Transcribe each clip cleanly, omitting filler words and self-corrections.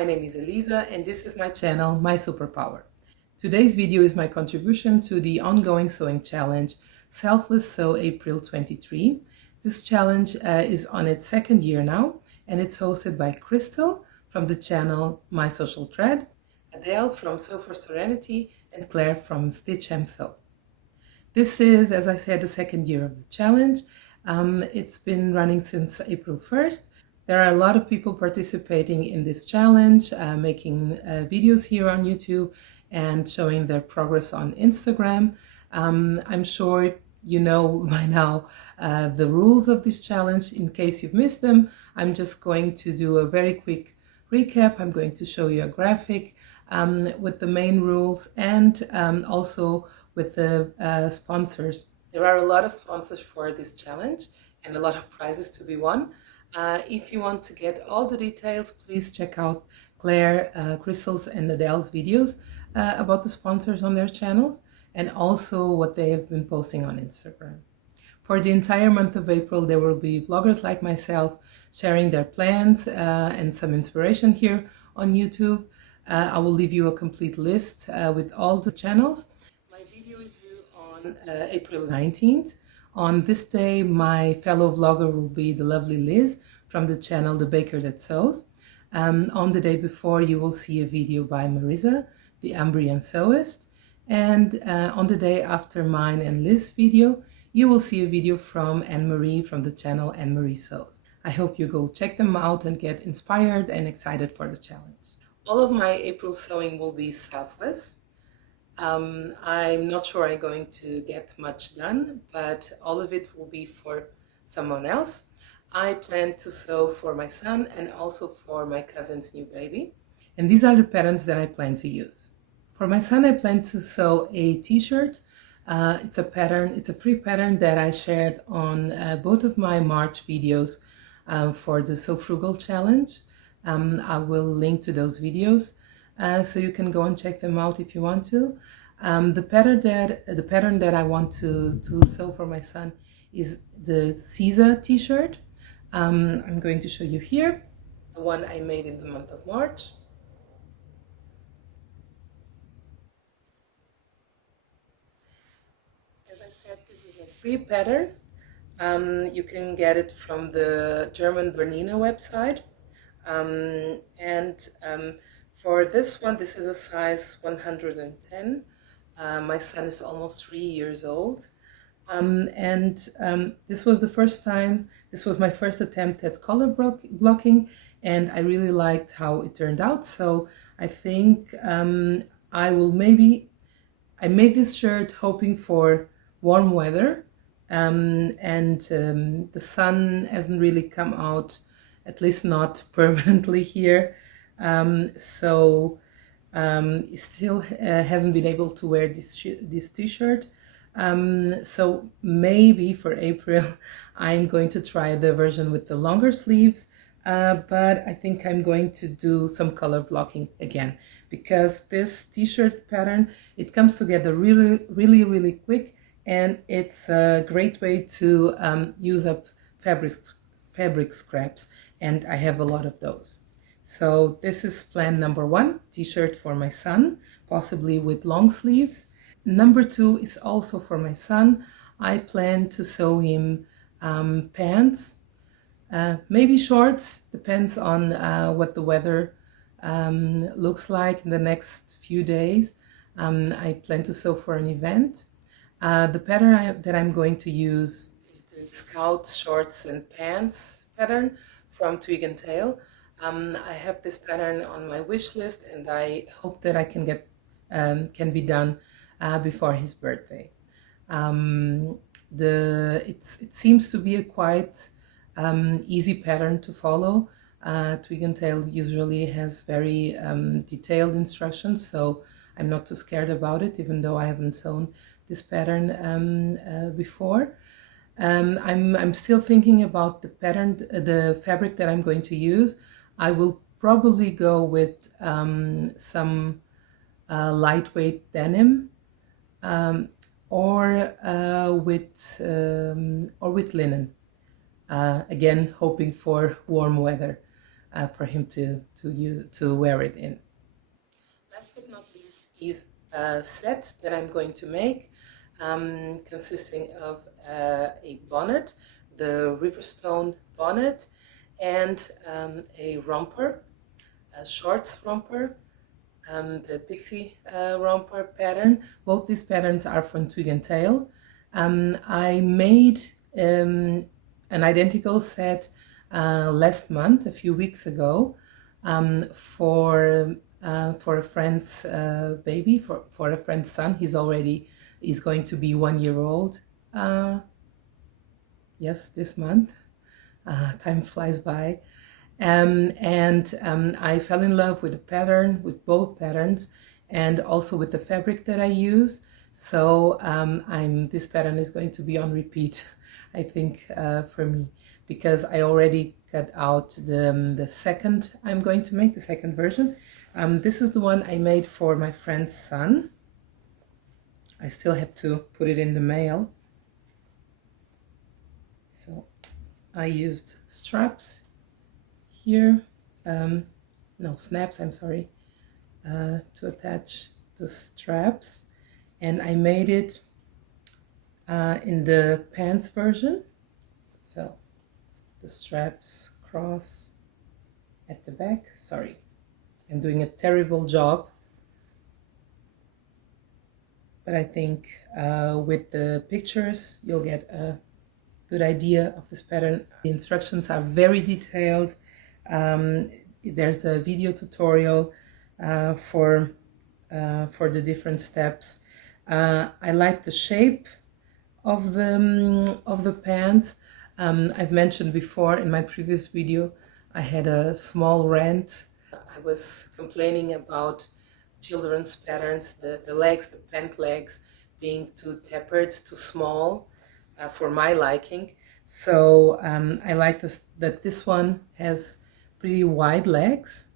my name is Elisa and this is my channel, My Superpower. Today's video is my contribution to the ongoing sewing challenge, Selfless Sew April 23. This challenge is on its second year now, and it's hosted by Crystal from the channel My Social Thread, Adele from Sew for Serenity, and Claire from Stitch and Sew. This is, as I said, the second year of the challenge. It's been running since April 1st. There are a lot of people participating in this challenge, making videos here on YouTube and showing their progress on Instagram. I'm sure you know by now the rules of this challenge. In case you've missed them, I'm just going to do a very quick recap. I'm going to show you a graphic with the main rules and also with the sponsors. There are a lot of sponsors for this challenge and a lot of prizes to be won. If you want to get all the details, please check out Claire, Crystal's and Adele's videos about the sponsors on their channels and also what they have been posting on Instagram. For the entire month of April, there will be vloggers like myself sharing their plans and some inspiration here on YouTube. I will leave you a complete list with all the channels. My video is due on April 19th. On this day, my fellow vlogger will be the lovely Liz from the channel The Baker That Sews. On the day before, you will see a video by Marisa, the Umbrian Sewist. And on the day after mine and Liz's video, you will see a video from Anne-Marie from the channel Anne-Marie Sews. I hope you go check them out and get inspired and excited for the challenge. All of my April sewing will be selfless. I'm not sure I'm going to get much done, but all of it will be for someone else. I plan to sew for my son and also for my cousin's new baby. And these are the patterns that I plan to use. For my son, I plan to sew a t-shirt. It's a free pattern that I shared on both of my March videos for the Sew Frugal Challenge. I will link to those videos. So you can go and check them out if you want to. The pattern that I want to sew for my son is the Sisa t-shirt. I'm going to show you here, the one I made in the month of March. As I said, this is a free pattern. You can get it from the German Bernina website. For this one, this is a size 110. My son is almost 3 years old. This was the first time, this was my first attempt at color blocking, and I really liked how it turned out. So I think I made this shirt hoping for warm weather, the sun hasn't really come out, at least not permanently here. Still hasn't been able to wear this t-shirt. So maybe for April I'm going to try the version with the longer sleeves, but I think I'm going to do some color blocking again, because this t-shirt pattern, it comes together really quick, and it's a great way to use up fabric scraps, and I have a lot of those. So this is plan number 1, t-shirt for my son, possibly with long sleeves. Number 2 is also for my son. I plan to sew him pants, maybe shorts, depends on what the weather looks like in the next few days. I plan to sew for an event. The pattern that I'm going to use is the Scout shorts and pants pattern from Twig and Tail. I have this pattern on my wish list, and I hope that I can be done before his birthday. It seems to be a quite easy pattern to follow. Twig and Tail usually has very detailed instructions, so I'm not too scared about it, even though I haven't sewn this pattern before. I'm still thinking about the pattern, the fabric that I'm going to use. I will probably go with some lightweight denim, or with linen. Again, hoping for warm weather. for him to wear it in. Last but not least is a set that I'm going to make, consisting of a bonnet, the Riverstone bonnet, and a romper, a shorts romper, the Pixie romper pattern. Both these patterns are from Twig and Tail. I made an identical set last month, a few weeks ago, for a friend's baby, for a friend's son. He's going to be 1 year old. Yes, this month. Time flies by. I fell in love with the pattern, with both patterns, and also with the fabric that I use. So this pattern is going to be on repeat, I think, for me, because I already cut out the second I'm going to make, the second version. This is the one I made for my friend's son. I still have to put it in the mail. So I used straps here, no, snaps, I'm sorry, to attach the straps, and I made it in the pants version. So the straps cross at the back. Sorry, I'm doing a terrible job, but I think with the pictures you'll get a good idea of this pattern. The instructions are very detailed. There's a video tutorial for the different steps. I like the shape of the pants. I've mentioned before in my previous video, I had a small rant. I was complaining about children's patterns, the legs, the pant legs being too tapered, too small for my liking. So I like that this one has pretty wide legs,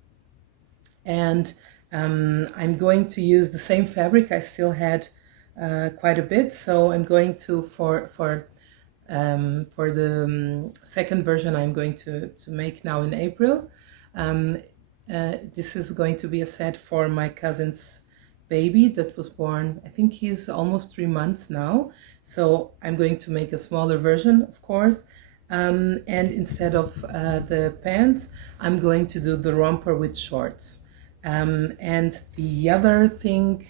and I'm going to use the same fabric. I still had quite a bit, so I'm going to for the second version I'm going to make now in April. This is going to be a set for my cousin's baby that was born, I think he's almost 3 months now, so I'm going to make a smaller version, of course. And instead of the pants, I'm going to do the romper with shorts. And the other thing,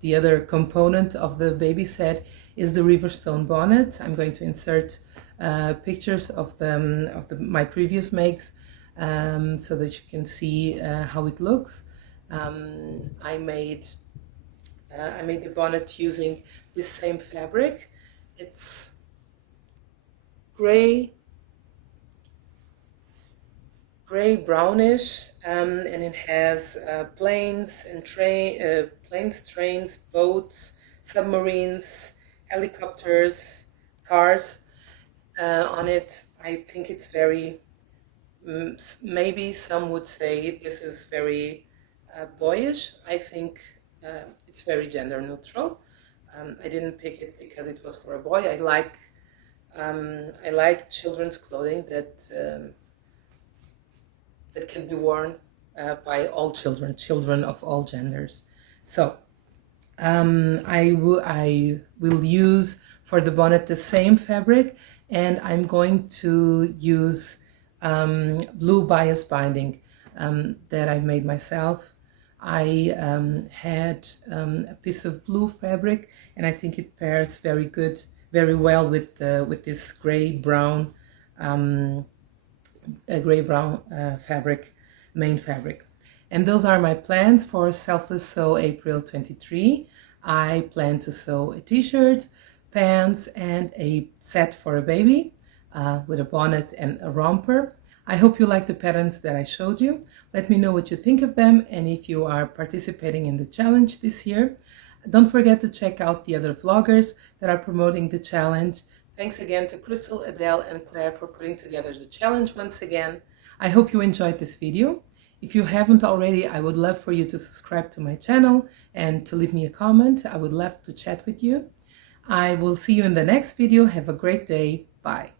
the other component of the baby set is the Riverstone bonnet. I'm going to insert pictures of my previous makes so that you can see how it looks. I made the bonnet using this same fabric. It's gray brownish, and it has planes, trains, boats, submarines, helicopters, cars on it. I think it's very, maybe some would say this is very boyish. I think it's very gender neutral. I didn't pick it because it was for a boy. I like children's clothing that can be worn by all children of all genders. So I will use for the bonnet the same fabric, and I'm going to use blue bias binding that I made myself. I had a piece of blue fabric, and I think it pairs very well with this gray-brown fabric, main fabric. And those are my plans for Selfless Sew April 23. I plan to sew a t-shirt, pants, and a set for a baby with a bonnet and a romper. I hope you like the patterns that I showed you. Let me know what you think of them, and if you are participating in the challenge this year. Don't forget to check out the other vloggers that are promoting the challenge. Thanks again to Crystal, Adele, and Clare for putting together the challenge once again. I hope you enjoyed this video. If you haven't already, I would love for you to subscribe to my channel and to leave me a comment. I would love to chat with you. I will see you in the next video. Have a great day. Bye.